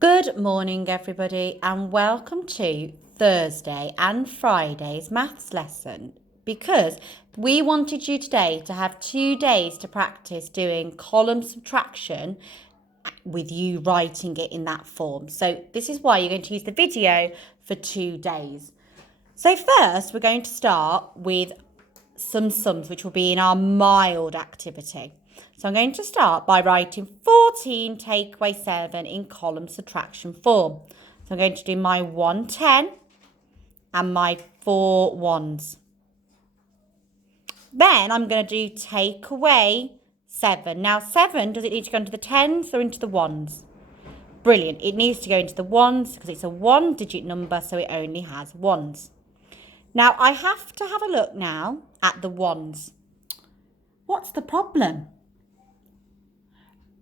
Good morning, everybody, and welcome to Thursday and Friday's maths lesson, because we wanted you today to have 2 days to practice doing column subtraction with you writing it in that form. So this is why you're going to use the video for 2 days. So first, we're going to start with some sums, which will be in our mild activity. So I'm going to start by writing 14 take away 7 in column subtraction form. So I'm going to do my 110 and my 4 ones. Then I'm going to do take away 7. Now 7, does it need to go into the 10s or into the 1s? Brilliant. It needs to go into the 1s because it's a 1-digit number, so it only has 1s. Now I have to have a look now at the 1s. What's the problem?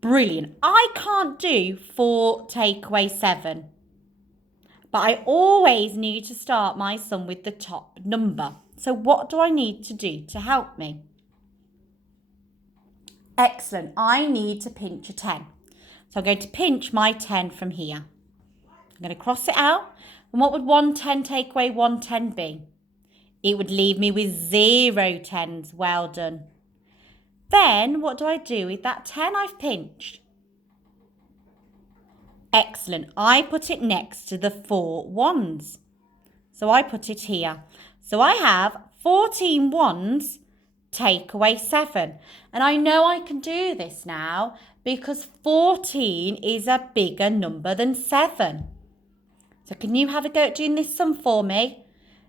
Brilliant. I can't do 4 take away 7. But I always need to start my sum with the top number. So what do I need to do to help me? Excellent. I need to pinch a 10. So I'm going to pinch my 10 from here. I'm going to cross it out. And what would 110 take away 110 be? It would leave me with 0 tens. Well done. Then what do I do with that 10 I've pinched? Excellent. I put it next to the 4 ones. So I put it here. So I have 14 ones take away 7. And I know I can do this now because 14 is a bigger number than 7. So can you have a go at doing this sum for me?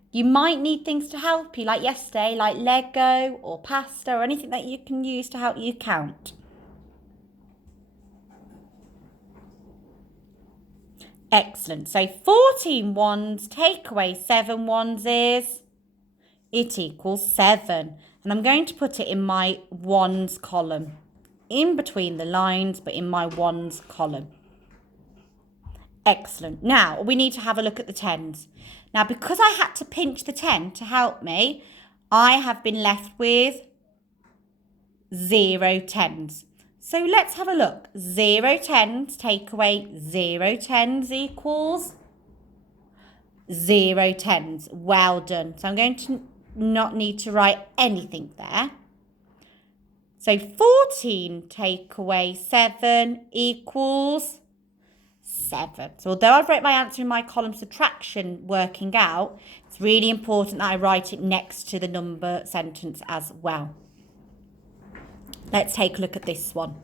You might need things to help you, like yesterday, like Lego or pasta or anything that you can use to help you count. Excellent. So 14 ones take away 7 ones is, it equals 7. And I'm going to put it in my ones column, in between the lines, but in my ones column. Excellent. Now we need to have a look at the 10s. Now, because I had to pinch the 10 to help me, I have been left with 0 tens. So let's have a look. 0 tens take away 0 tens equals 0 tens. Well done. So I'm going to not need to write anything there. So 14 take away 7 equals 7. So although I've wrote my answer in my column subtraction working out, it's really important that I write it next to the number sentence as well. Let's take a look at this one.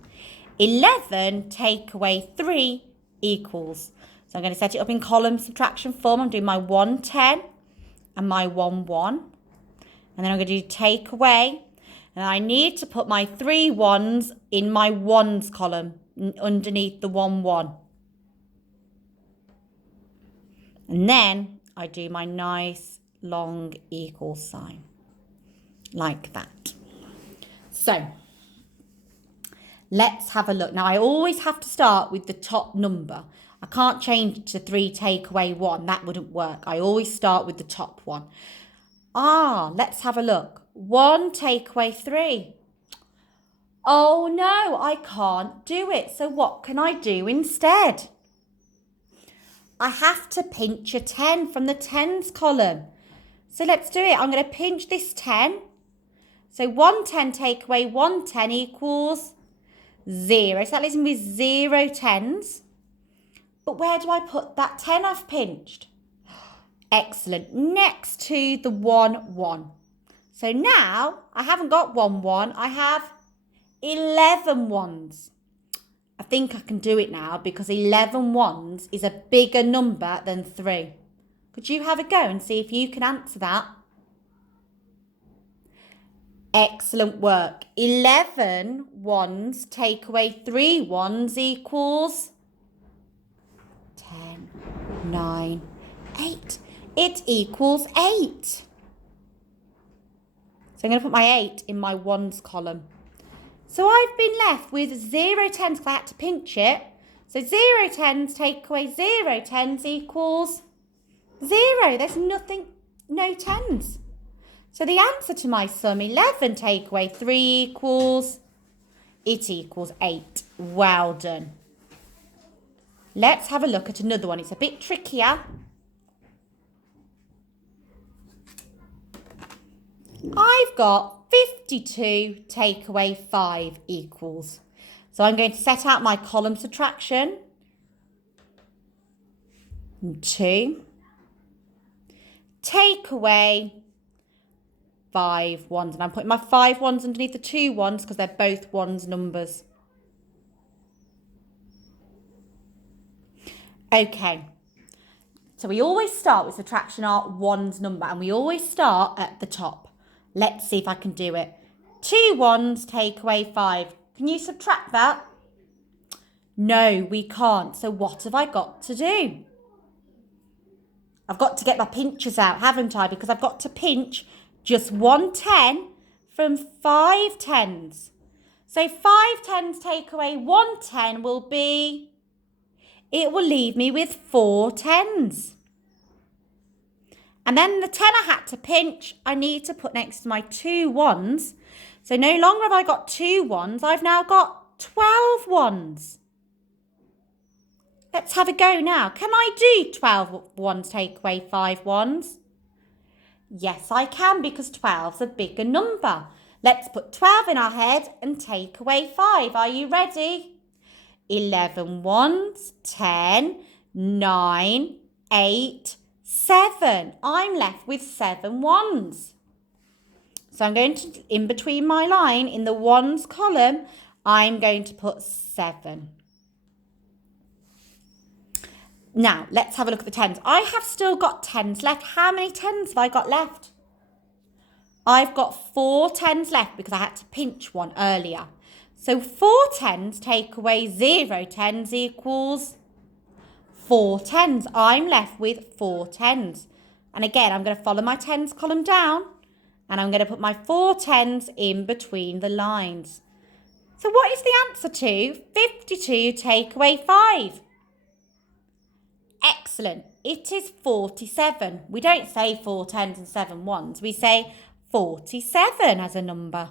11 take away 3 equals. So I'm going to set it up in column subtraction form. I'm doing my 110 and my 11. And then I'm going to do take away. And I need to put my 3 ones in my ones column underneath the 11. And then I do my nice long equal sign, like that. So, let's have a look. Now, I always have to start with the top number. I can't change it to 3 take away 1. That wouldn't work. I always start with the top one. Let's have a look. 1 take away 3. Oh, no, I can't do it. So what can I do instead? I have to pinch a 10 from the tens column. So let's do it. I'm going to pinch this 10. So 110 take away 110 equals 0. So that leaves me with 0 tens. But where do I put that 10 I've pinched? Excellent. Next to the 1 1. So now I haven't got 1 1. I have 11 ones. I think I can do it now because 11 ones is a bigger number than 3. Could you have a go and see if you can answer that? Excellent work. 11 ones take away 3 ones equals 10, 9, 8. It equals 8. So I'm going to put my 8 in my ones column. So I've been left with 0 tens because I had to pinch it. So 0 tens take away 0 tens equals 0. There's nothing, no tens. So the answer to my sum, 11 take away 3 equals, it equals 8. Well done. Let's have a look at another one. It's a bit trickier. I've got 52 take away 5 equals. So I'm going to set out my column subtraction. 2. Take away 5 ones. And I'm putting my 5 ones underneath the 2 ones because they're both ones numbers. Okay. So we always start with subtraction our ones number and we always start at the top. Let's see if I can do it. 2 ones take away 5. Can you subtract that? No, we can't. So what have I got to do? I've got to get my pinchers out, haven't I? Because I've got to pinch just 1 10 from 5 10s. So 5 10s take away 1 10 will be, it will leave me with 4 10s. And then the 10 I had to pinch, I need to put next to my 2 ones. So no longer have I got 2 ones, I've now got 12 ones. Let's have a go now. Can I do 12 ones take away 5 ones? Yes, I can because 12's a bigger number. Let's put 12 in our head and take away 5. Are you ready? 11 ones, 10, 9, 8, 7. I'm left with 7 ones. So I'm going to, in between my line, in the ones column, I'm going to put 7. Now, let's have a look at the 10s. I have still got 10s left. How many 10s have I got left? I've got 4 10s left because I had to pinch one earlier. So 4 10s take away 0 10s equals 4 10s. I'm left with 4 10s. And again, I'm going to follow my 10s column down and I'm going to put my 4 10s in between the lines. So what is the answer to 52 take away 5? Excellent. It is 47. We don't say 4 10s and 7 1s. We say 47 as a number.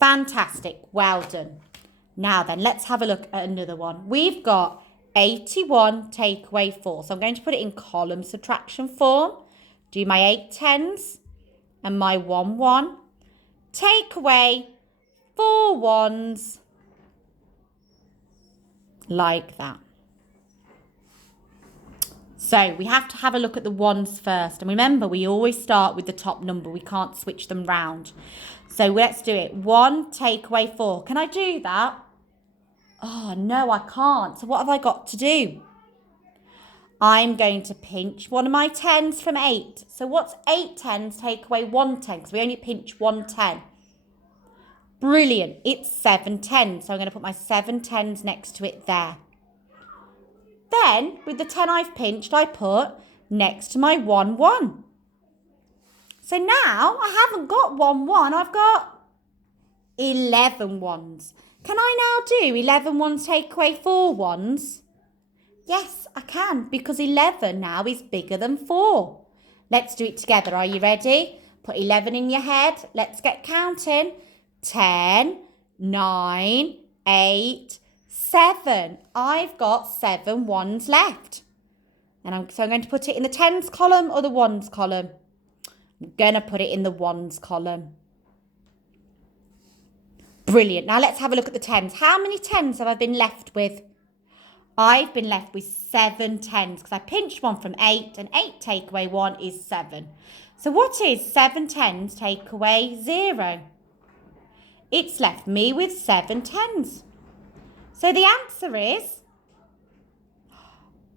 Fantastic. Well done. Now then, let's have a look at another one. We've got 81 take away 4. So I'm going to put it in column subtraction form. Do my 8 10s and my 1 1. Take away 4 1s. Like that. So we have to have a look at the ones first. And remember, we always start with the top number. We can't switch them round. So let's do it. 1 take away 4. Can I do that? Oh, no, I can't. So what have I got to do? I'm going to pinch one of my 10s from 8. So what's 8 10s take away 1 10? Because we only pinch 1 10. Brilliant. It's 7 10s. So I'm going to put my 7 10s next to it there. Then, with the 10 I've pinched, I put next to my 1 1. So now I haven't got 1 1. I've got 11 ones. Can I now do 11 ones take away 4 ones? Yes, I can, because 11 now is bigger than 4. Let's do it together. Are you ready? Put 11 in your head. Let's get counting. 10, 9, 8, 7. I've got 7 ones left. And so I'm going to put it in the 10s column or the ones column. I'm going to put it in the ones column. Brilliant. Now let's have a look at the 10s. How many 10s have I been left with? I've been left with 7 10s because I pinched one from 8 and 8 take away 1 is 7. So what is 7 10s take away 0? It's left me with 7 10s. So the answer is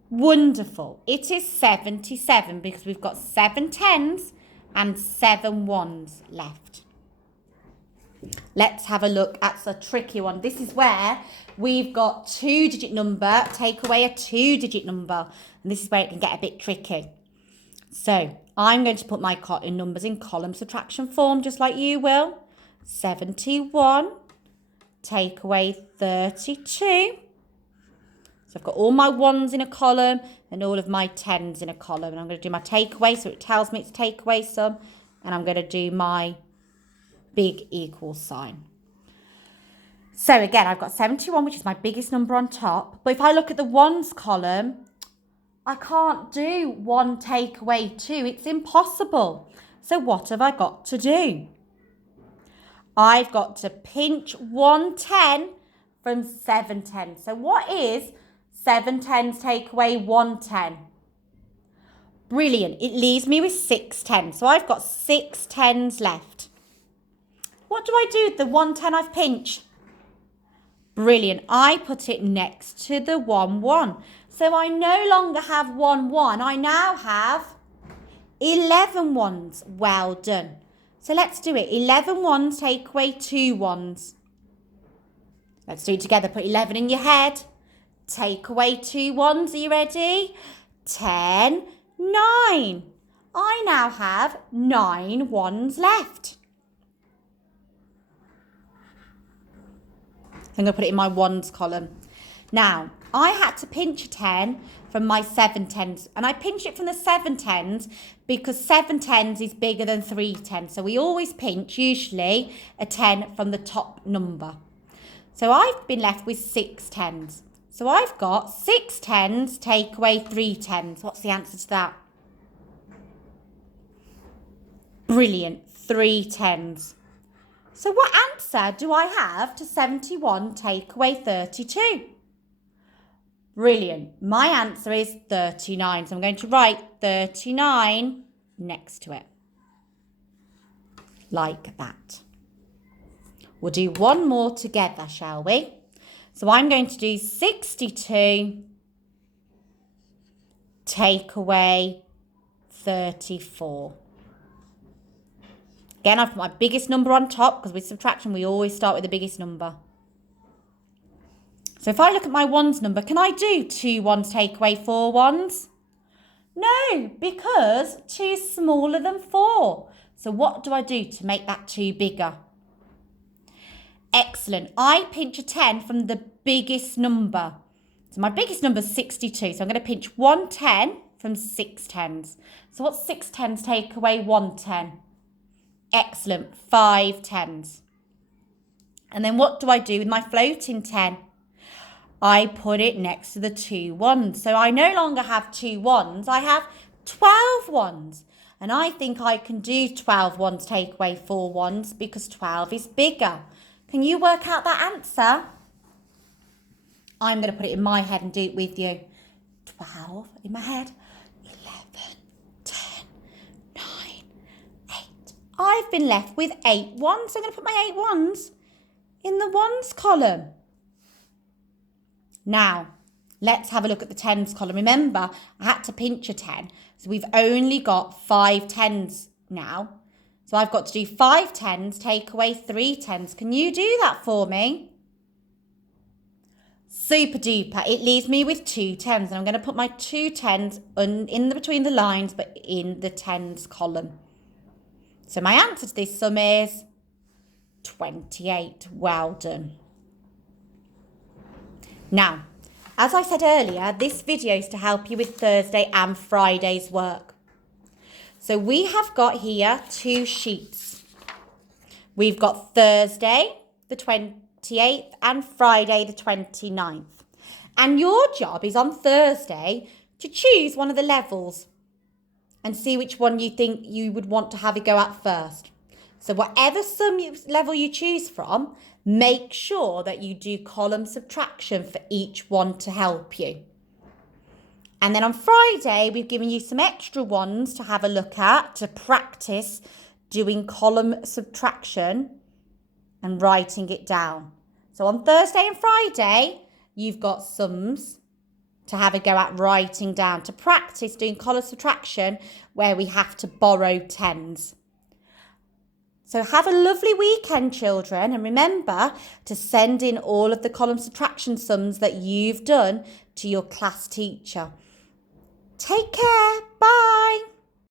wonderful. It is 77 because we've got 7 10s and 7 1s left. Let's have a look at the tricky one. This is where we've got 2-digit number, take away a 2-digit number. And this is where it can get a bit tricky. So I'm going to put my numbers in column subtraction form, just like you will. 71, take away 32. So I've got all my 1s in a column and all of my 10s in a column. And I'm going to do my takeaway, so it tells me it's takeaway sum. And I'm going to do my big equal sign. So again, I've got 71, which is my biggest number on top. But if I look at the ones column, I can't do 1 take away 2. It's impossible. So what have I got to do? I've got to pinch 110 from 710. So what is 7 tens take away 110? Brilliant. It leaves me with 6 tens. So I've got 6 tens left. What do I do with the 110 I've pinched? Brilliant. I put it next to the 1 1. So I no longer have 1 1. I now have 11 ones. Well done. So let's do it. 11 ones take away 2 ones. Let's do it together. Put 11 in your head. Take away 2 ones. Are you ready? 10, 9. I now have 9 ones left. I'm going to put it in my ones column. Now, I had to pinch a 10 from my 7 tens. And I pinch it from the 7 tens because 7 tens is bigger than 3 tens. So we always pinch, usually, a 10 from the top number. So I've been left with 6 tens. So I've got 6 tens take away 3 tens. What's the answer to that? Brilliant. 3 tens. So what answer do I have to 71 take away 32? Brilliant. My answer is 39. So I'm going to write 39 next to it. Like that. We'll do one more together, shall we? So I'm going to do 62 take away 34. Again, I've put my biggest number on top because with subtraction, we always start with the biggest number. So if I look at my ones number, can I do 2 ones take away 4 ones? No, because 2 is smaller than 4. So what do I do to make that 2 bigger? Excellent. I pinch a 10 from the biggest number. So my biggest number is 62. So I'm going to pinch 1 10 from 6 tens. So what's 6 tens take away 1 10? Excellent. 5 tens. And then what do I do with my floating 10? I put it next to the 2 ones. So I no longer have 2 ones. I have 12 ones. And I think I can do 12 ones take away 4 ones because 12 is bigger. Can you work out that answer? I'm going to put it in my head and do it with you. 12 in my head. 11, 10, 9, 8. I've been left with 8 ones. So I'm going to put my 8 ones in the ones column. Now, let's have a look at the tens column. Remember, I had to pinch a 10. So we've only got 5 tens now. So I've got to do 5 tens, take away 3 tens. Can you do that for me? Super duper. It leaves me with 2 tens. And I'm going to put my 2 tens in between the lines, but in the tens column. So my answer to this sum is 28. Well done. Now, as I said earlier, this video is to help you with Thursday and Friday's work. So we have got here 2 sheets. We've got Thursday, the 28th, and Friday, the 29th. And your job is on Thursday to choose one of the levels and see which one you think you would want to have a go at first. So whatever level you choose from, make sure that you do column subtraction for each one to help you. And then on Friday, we've given you some extra ones to have a look at, to practice doing column subtraction and writing it down. So on Thursday and Friday, you've got sums to have a go at writing down, to practice doing column subtraction where we have to borrow tens. So have a lovely weekend, children, and remember to send in all of the column subtraction sums that you've done to your class teacher. Take care. Bye.